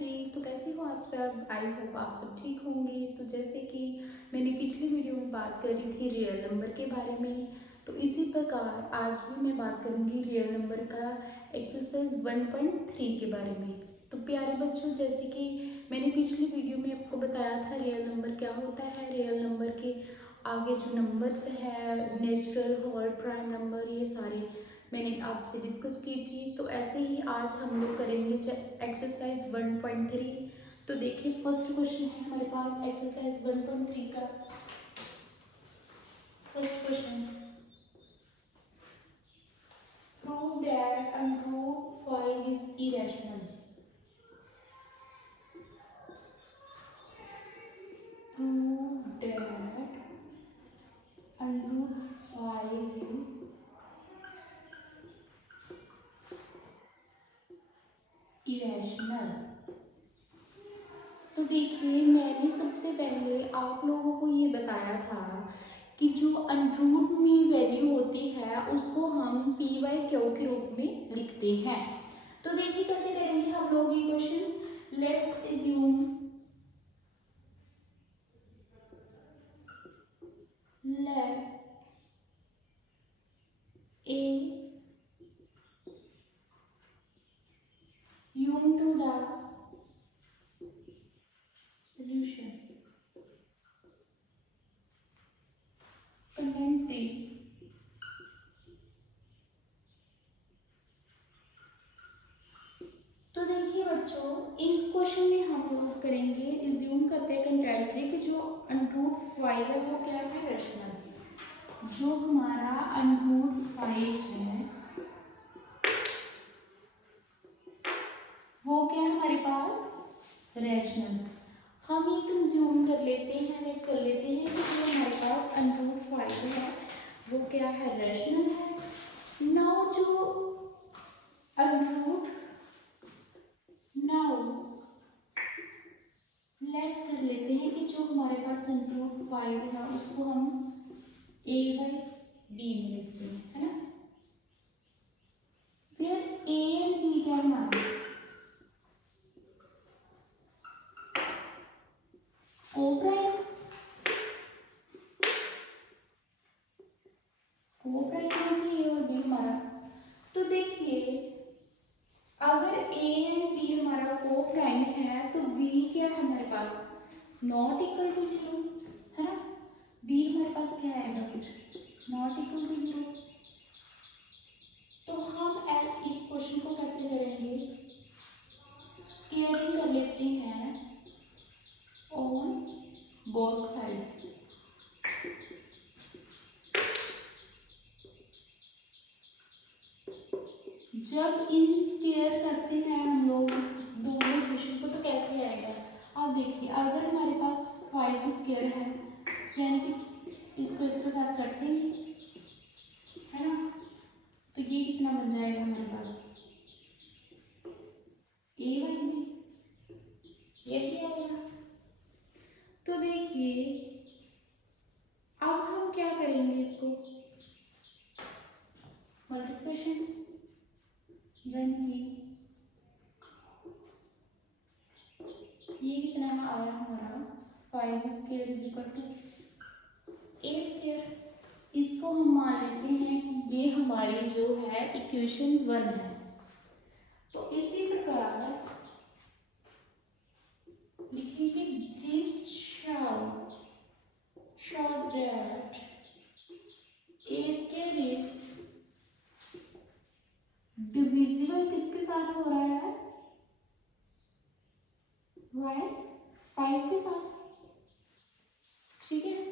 जी। तो कैसे हो आप सब? आई होप आप सब ठीक होंगे। तो जैसे कि मैंने पिछली वीडियो में बात करी थी रियल नंबर के बारे में, तो इसी प्रकार आज भी मैं बात करूंगी रियल नंबर का एक्सरसाइज 1.3 के बारे में। तो प्यारे बच्चों, जैसे कि मैंने पिछली वीडियो में आपको बताया था रियल नंबर क्या होता है। रियल नंबर के आगे जो नंबर्स है, नेचुरल, होल, प्राइम नंबर, ये सारे मैंने आपसे डिस्कस की थी। तो ऐसे ही आज हम लोग करेंगे एक्सरसाइज 1.3। तो देखिए फर्स्ट क्वेश्चन है हमारे पास एक्सरसाइज 1.3 का। First question, prove that under 5 is irrational. Prove that under 5 is irrational. तो देखिए, मैंने सबसे पहले आप लोगों को ये बताया था कि जो अंडरूट में वैल्यू होती है उसको हम पी वाई क्यू के रूप में लिखते हैं। तो देखिए कैसे करेंगे हम लोग ये question. Let's assume let assume to the solution contain। तो देखिए बच्चों, इस क्वेश्चन में हम लोग करेंगे, एज्यूम करते हैं कंटेंट्री कि जो अंडरूट 5 है वो क्या है, रेशनल। जो हमारा अंडरूट 5 है वो क्या है हमारे पास, रेशनल। हम ये कंज्यूम कर लेते हैं, लेट कर लेते हैं कि जो हमारे पास अंडरूट 5 है वो क्या है, रेशनल है। नाउ जो अंडरूट, नाउ लेट कर लेते हैं कि जो हमारे पास अंडरूट 5 है उसको हम ए बाई बी में लिखते हैं, है ना। फिर ए एंड बी क्या है हमारा, को प्राइम, को प्राइम है जी ए और बी हमारा। तो देखिए, अगर ए एंड बी हमारा को प्राइम है तो बी क्या है हमारे पास, नॉट इक्वल टू जीरो, है ना। बी हमारे पास क्या आएगा, नॉट इक्वल टू जीरो। तो हम इस क्वेश्चन को कैसे करेंगे, स्क्वेयरिंग कर लेते हैं ऑन बोथ साइड। जब इन स्क्वेयर करते हैं हम लोग दोनों इक्वेशन को तो कैसे आएगा, आप देखिए अगर हमारे पास 5 स्क्वेयर है यानी कि इसको इसके साथ काट देंगे, है ना। तो ये कितना बन जाएगा हमारे पास, ए बाई बी, यही आएगा। तो देखिए अब हम क्या करेंगे, इसको मल्टीप्लिकेशन, यानी ये कितना आया हमारा, 5 square is equal to A square. इसको हम मान लेते हैं कि ये हमारी जो है इक्वेशन 1 है। तो इसी प्रकार लिखेंगे this shows that a square is divisible किसके साथ हो रहा है, वाई 5 के साथ, ठीक है।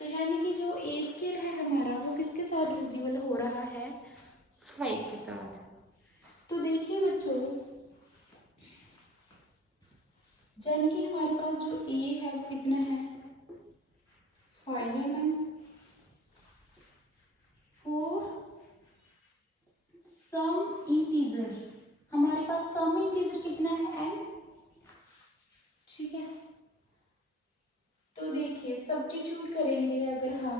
तो यानी कि जो ए स्क्वायर है हमारा वो किसके साथ डिविजिबल हो रहा है, 5 के साथ। तो देखिए बच्चों, यानी कि हमारे पास जो ए है वो कितना है, 5 mm। फोर सम इंटीजर, हमारे पास सम इंटीजर कितना है, n, ठीक है। तो देखिए सब्स्टिट्यूट करेंगे, अगर हम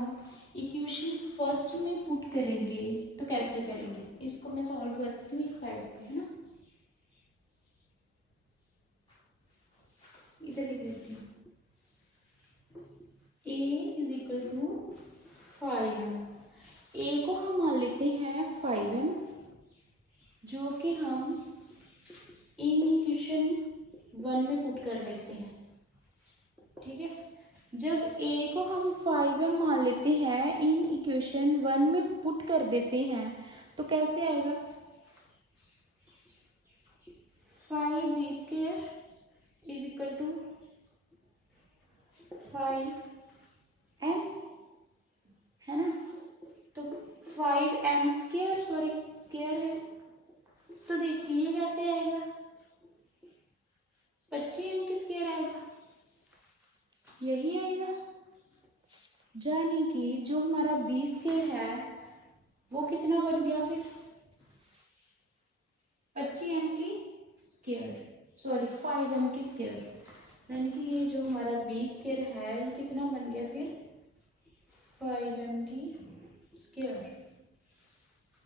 इक्वेशन फर्स्ट में पुट करेंगे तो कैसे करेंगे, इसको मैं सॉल्व करती हूँ एक साइड पे, है ना। इधर लिख देती हूँ, a is equal to 5m। a को हम मान लेते हैं 5m, जो कि हम इन इक्वेशन 1 में पुट कर लेते हैं। ठीक है, जब a को हम 5m मान लेते हैं, इन इक्वेशन 1 में पुट कर देते हैं, तो कैसे आएगा? 5b square is equal to 5m, है ना? तो 5m स्क्वायर, सॉरी स्क्वायर है, तो देखिए ये कैसे आएगा? 25m की स्क्वायर आएगा, यही आएगा। यानी कि जो हमारा b स्क्वायर है वो कितना बन गया फिर? 25m की स्क्वायर, सॉरी 5m की स्क्वायर, यानी कि ये जो हमारा b स्क्वायर है ये कितना बन गया फिर? 5m की स्क्वायर।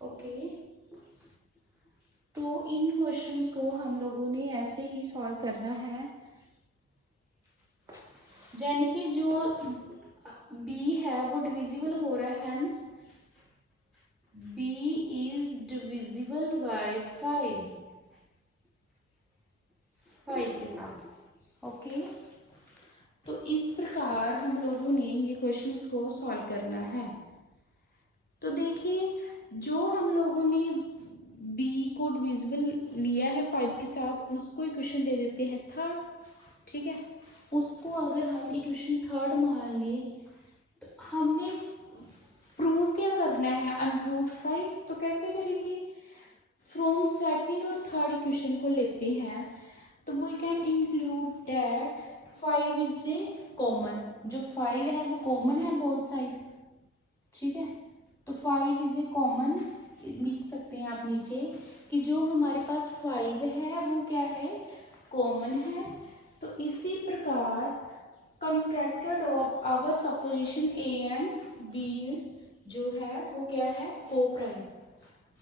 ओके, तो इन क्वेश्चंस को हम लोगों ने ऐसे ही सॉल्व करना है, यानी कि जो b है वो डिविजिबल हो रहा है, hence b is divisible by 5 के साथ। ओके, तो इस प्रकार हम लोगों ने ये क्वेश्चंस को सॉल्व करना है। तो देखिए, जो हम लोगों ने b को डिविजिबल लिया है 5 के साथ, उसको इक्वेशन दे देते हैं थर्ड। ठीक है, उसको अगर हम इक्वेशन थर्ड मान लें, तो हमने प्रूव क्या करना है? अंडर 5। तो कैसे करेंगे? फ्रॉम सेकंड और थर्ड इक्वेशन को लेते हैं, तो we can include that 5 is a common, जो 5 है वो कॉमन है बोथ साइड। ठीक है, तो 5 इज ए कॉमन, लिख सकते हैं आप नीचे कि जो हमारे पास 5 है वो क्या है? कॉमन है। तो इसी प्रकार contracted of our supposition a and b जो है वो क्या है? कोप्राइम।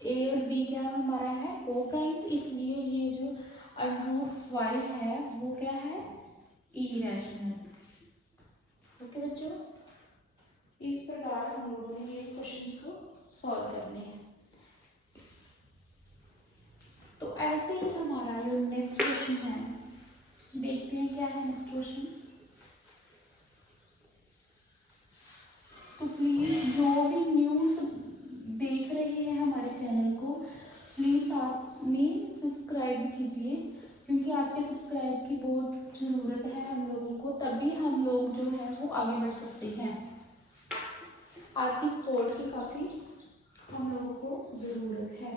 a और b क्या हमारा है? कोप्राइम, इसलिए ये जो √5 है वो क्या है? इरेशनल। ओके बच्चों, इस प्रकार हम लोगों ने ये क्वेश्चंस को सॉल्व करने हैं। तो ऐसे ही हमारा जो नेक्स्ट क्वेश्चन है, देखते हैं क्या है नेक्स्ट क्वेश्चन। तो प्लीज जो भी न्यूज देख रहे हैं हमारे चैनल को, प्लीज आप में सब्सक्राइब कीजिए, क्योंकि आपके सब्सक्राइब की बहुत ज़रूरत है हम लोगों को, तभी हम लोग जो है वो आगे बढ़ सकते हैं। आपकी सपोर्ट की काफ़ी हम लोगों को ज़रूरत है।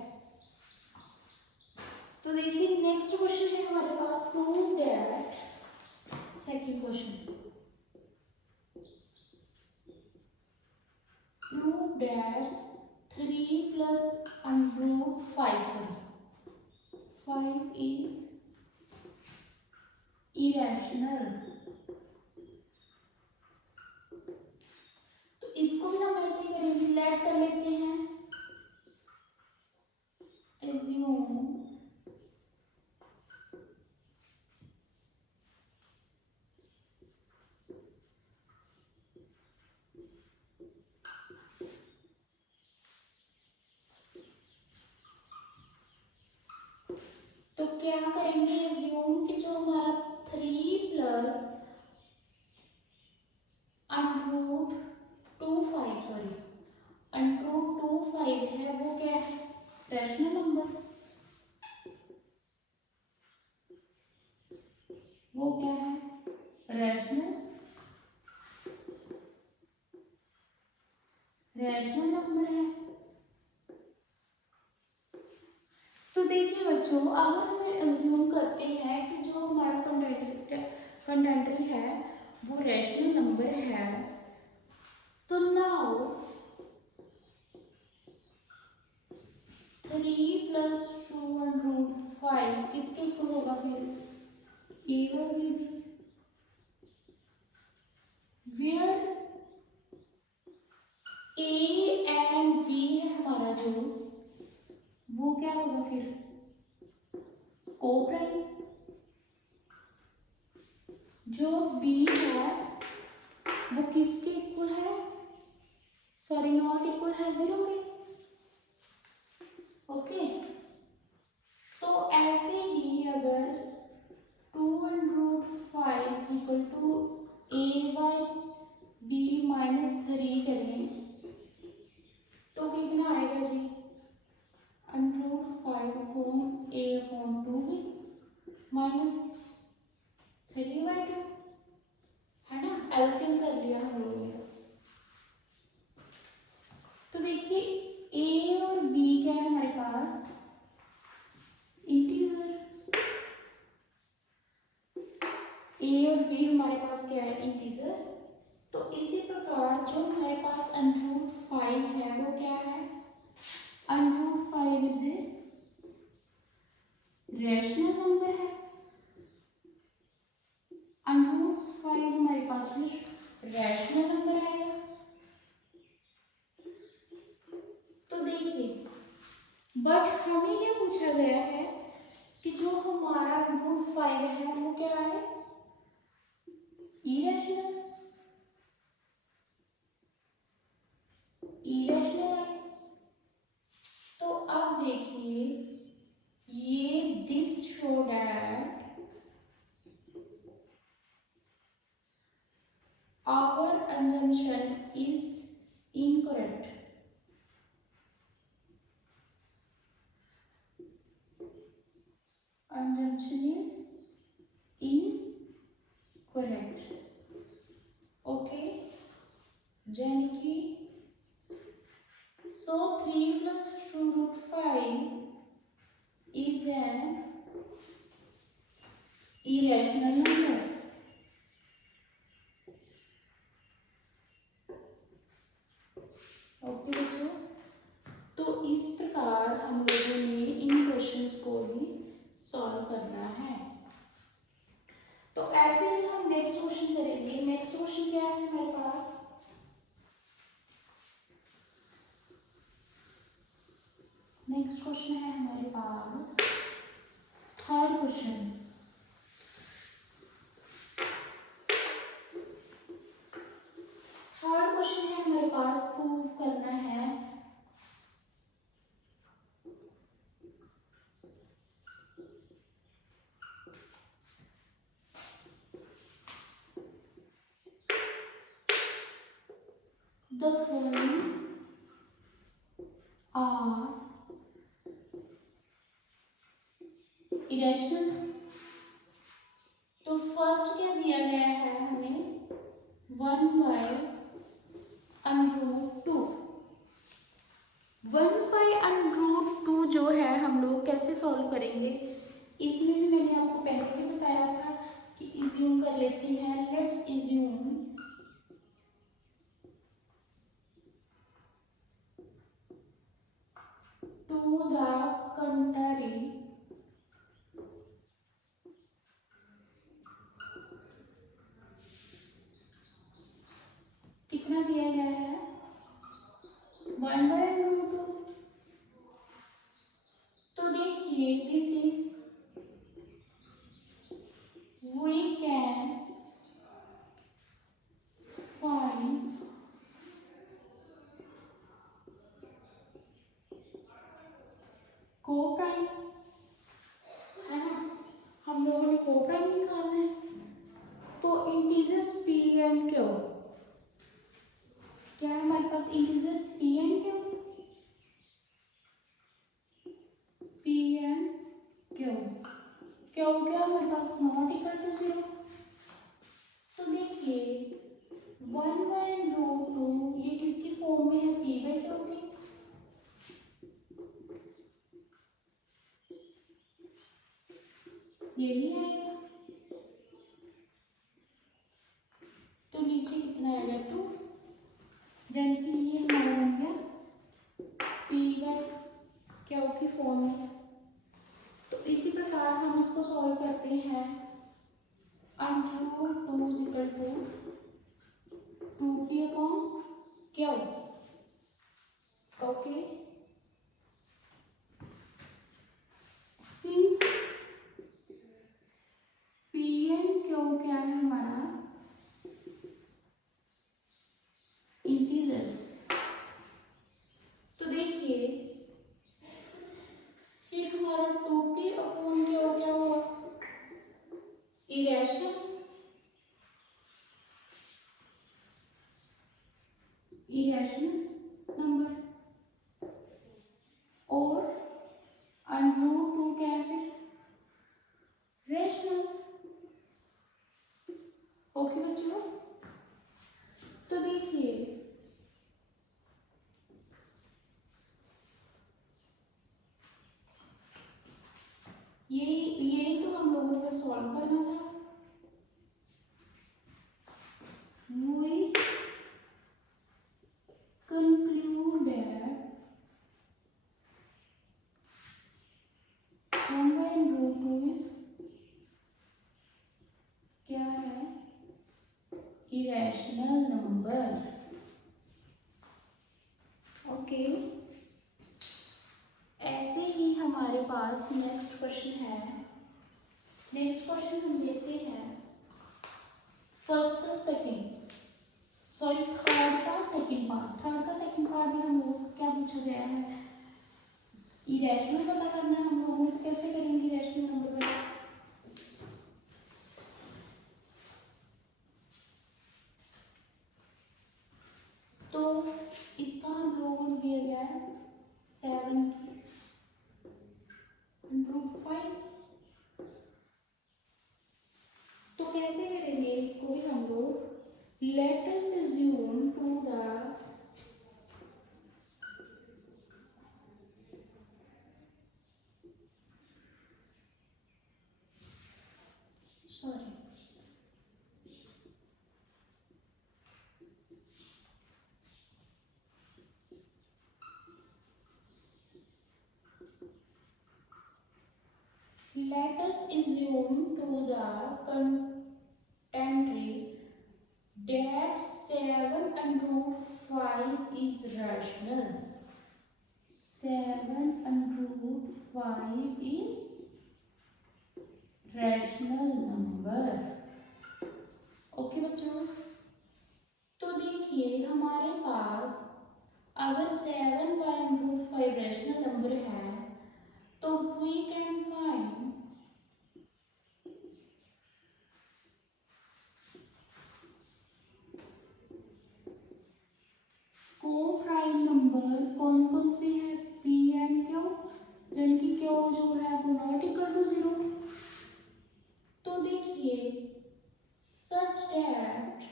तो देखिए, नेक्स्ट क्वेश्चन है हमारे पास, prove that, second question, prove that 3 plus √5 is irrational। तो इसको भी हम ऐसे ही करेंगे, लेट कर लेते हैं, assume तो क्या करेंगे? assume कि जो हमारा 3 प्लस √25 सॉरी √25 है वो क्या है? Rational number. वो क्या है? रैशनल नंबर है। तो देखिए बच्चों, अगर हमें अज्यूम करते हैं कि जो हमारा कंटेंट्री है वो रैशनल नंबर है, तो नाउ 3 प्लस 2√5 किसके इक्वल होगा फिर? a by b, where a and b है हमारा जो, वो क्या होगा फिर? कोप्राइम। जो b है वो किसके इक्वल है, सॉरी नॉट इक्वल है 0 के। ओके, तो ऐसे ही अगर 2√5 इक्वल टू a/b-3 करें तो कितना आएगा जी, √5/a/2b -3/2, है ना। एलसीएम कर लिया हम लोगों ने। तो देखिए a और b क्या है हमारे पास, इंटीजर। a और b हमारे पास क्या है, इंटीजर। तो इसी प्रकार जो हमारे पास √5 है वो क्या है, √5 इज ए रैशनल नंबर है। √5 हमारे पास फिर रैशनल नंबर आएगा। तो देखिए, बट हमें ये पूछा गया है कि जो हमारा √5 है वो क्या है, इरेशनल, इरेशनल है। तो अब देखिए ये this show that our assumption is incorrect। assumption is incorrect। Okay, यानी कि so 3 plus 2√5 is an irrational number। Okay बच्चों, तो इस प्रकार हम लोगों ने इन क्वेश्चंस को भी सॉल्व करना है। तो ऐसे ही हम नेक्स्ट क्वेश्चन करेंगे। नेक्स्ट क्वेश्चन क्या है हमारे पास, नेक्स्ट क्वेश्चन है हमारे पास थर्ड क्वेश्चन। थर्ड क्वेश्चन है हमारे पास, प्रूव करना है the following are irrationals। तो फर्स्ट क्या दिया गया है हमें, 1/√2। 1/√2 जो है हम लोग कैसे सॉल्व करेंगे, इसमें भी मैंने आपको पहले भी बताया था कि इज्यूम कर लेते हैं। Let's assume to the contrary कितना दिया गया है, 1/√2। तो देखिए this is we can find coprime, है ना। हम लोगों ने कोप्राइम निकालना है। तो इंटीजर्स p एंड q, क्या है हमारे पास integers p and q, p and q। q क्या हमारे पास नॉट इक्वल टू 0। तो देखिए 1/√2 ये किसकी फॉर्म में है, p/q की। यही आएगा। तो नीचे कितना आएगा 2, यानी कि ये हमारा बन गया p/q की फॉर्म में। तो इसी प्रकार हम इसको सॉल्व करते हैं। √2 is equal to 2p/q। Okay, since p and q क्या है हमारा, इरेशनल नंबर और अंडर रूट 2 क्या है फिर रेशनल। ओके बच्चों, तो देखिए यही तो हम लोगों ने बस सॉल्व करना था। We conclude that 1/√2 is क्या है इरेशनल नंबर। ओके, ऐसे ही हमारे पास नेक्स्ट क्वेश्चन है। नेक्स्ट क्वेश्चन हम देखते हैं फर्स्ट का सेकंड, सॉरी थर्ड का सेकंड पार्ट। थर्ड का सेकंड पार्ट में हम लोग क्या पूछा गया है, इरेशनल पता करना है हम लोगों ने। तो कैसे करेंगे इरेशनल नंबर का, तो इसका हम लोगों को दिया गया है 7/5। तो कैसे करेंगे इसको भी हम लोग, let us assume to the sorry let us assume to the contrary that 7/5 is rational. 7/5 is rational number। Okay बच्चों, तो देखिए हमारे पास अगर 7/5 रैशनल नंबर है तो वी कैन फाइंड को प्राइम नंबर कौन कौन से हैं, पी एंड क्यू, यानी कि क्यू जो है वो नॉट इक्वल टू 0। तो देखिए सच दैट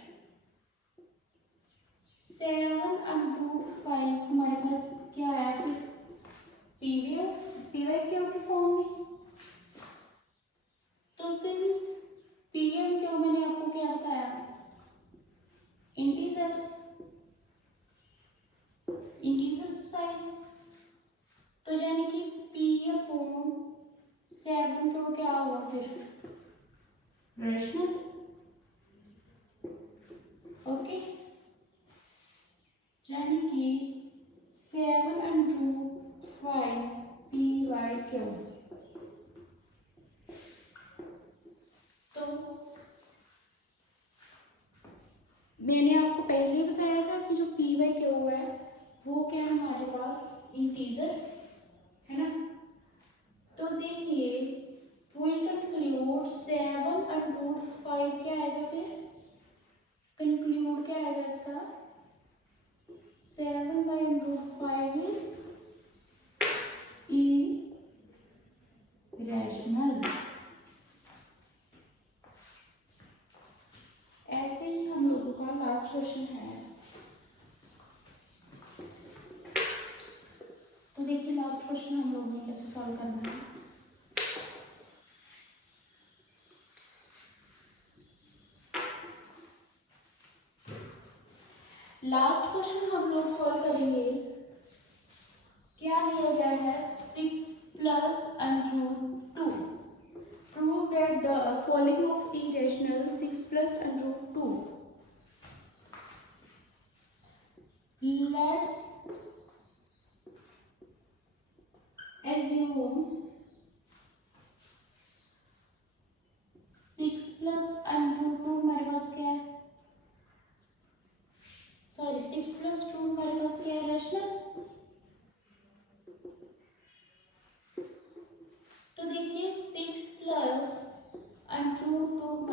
7/5 हमारे पास क्या है फिर पीवाई क्यू के फॉर्म में। तो सिंस पी एंड क्यू मैंने आपको क्या बताया, इंटीजर्स साइन, तो यानी कि पी अपॉन 7 को क्या होगा फिर रैशनल। ओके, यानी कि 7/5 पी वाई क्यू। तो मैंने आपको पहले ही बताया था कि जो पी वाई क्यू है वो क्या है हमारे पास इंटीजर है ना। तो देखिए वी कंक्लूड 7/5 क्या आएगा फिर, कंक्लूड क्या आएगा इसका, 7/5 इज इरेशनल। ऐसे ही हम लोगों का लास्ट क्वेश्चन है। तो देखिए लास्ट क्वेश्चन हम लोगों ने कैसे सॉल्व करना है। लास्ट क्वेश्चन हम लोग सॉल्व करेंगे, क्या दिया गया है 6+√2। Prove that the following of irrational 6+√2। Let's assume 6+√2 हमारे पास क्या है, सॉरी 6+2 हमारे पास क्या है रैशनल। तो देखिए 6+√2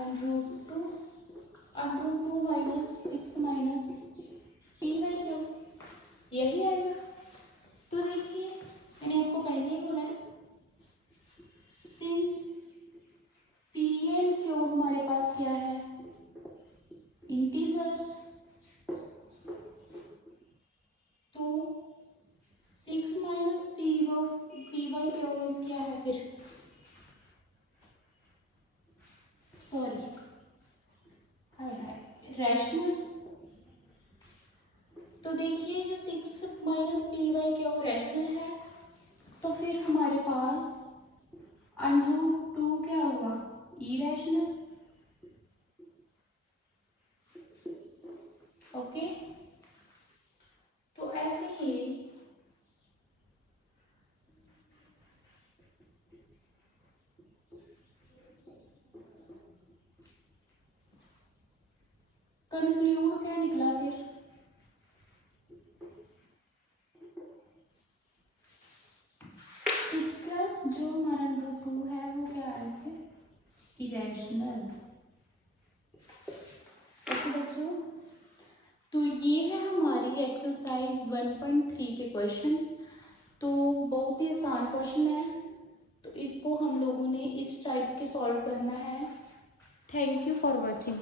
√2 माइनस 6 माइनस P/Q, यही आएगा। तो देखिए मैंने आपको पहले ही बोला है, सिंस P एंड Q हमारे पास क्या है, इंटीजर्स, तो 6 माइनस P/Q इज क्या है फिर, सॉरी रैशनल। तो देखिए जो 6 माइनस P/Q रैशनल है, तो फिर हमारे पास √2 क्या होगा, इरेशनल। ओके, तो ऐसे ही कंक्लूड क्या निकला फिर, 6 प्लस जो हमारा √2 है वो क्या है फिर, इरेशनल। ओके बच्चों, तो ये है हमारी एक्सरसाइज 1.3 के क्वेश्चन। तो बहुत ही आसान क्वेश्चन है, तो इसको हम लोगों ने इस टाइप के सॉल्व करना है। Thank you for watching.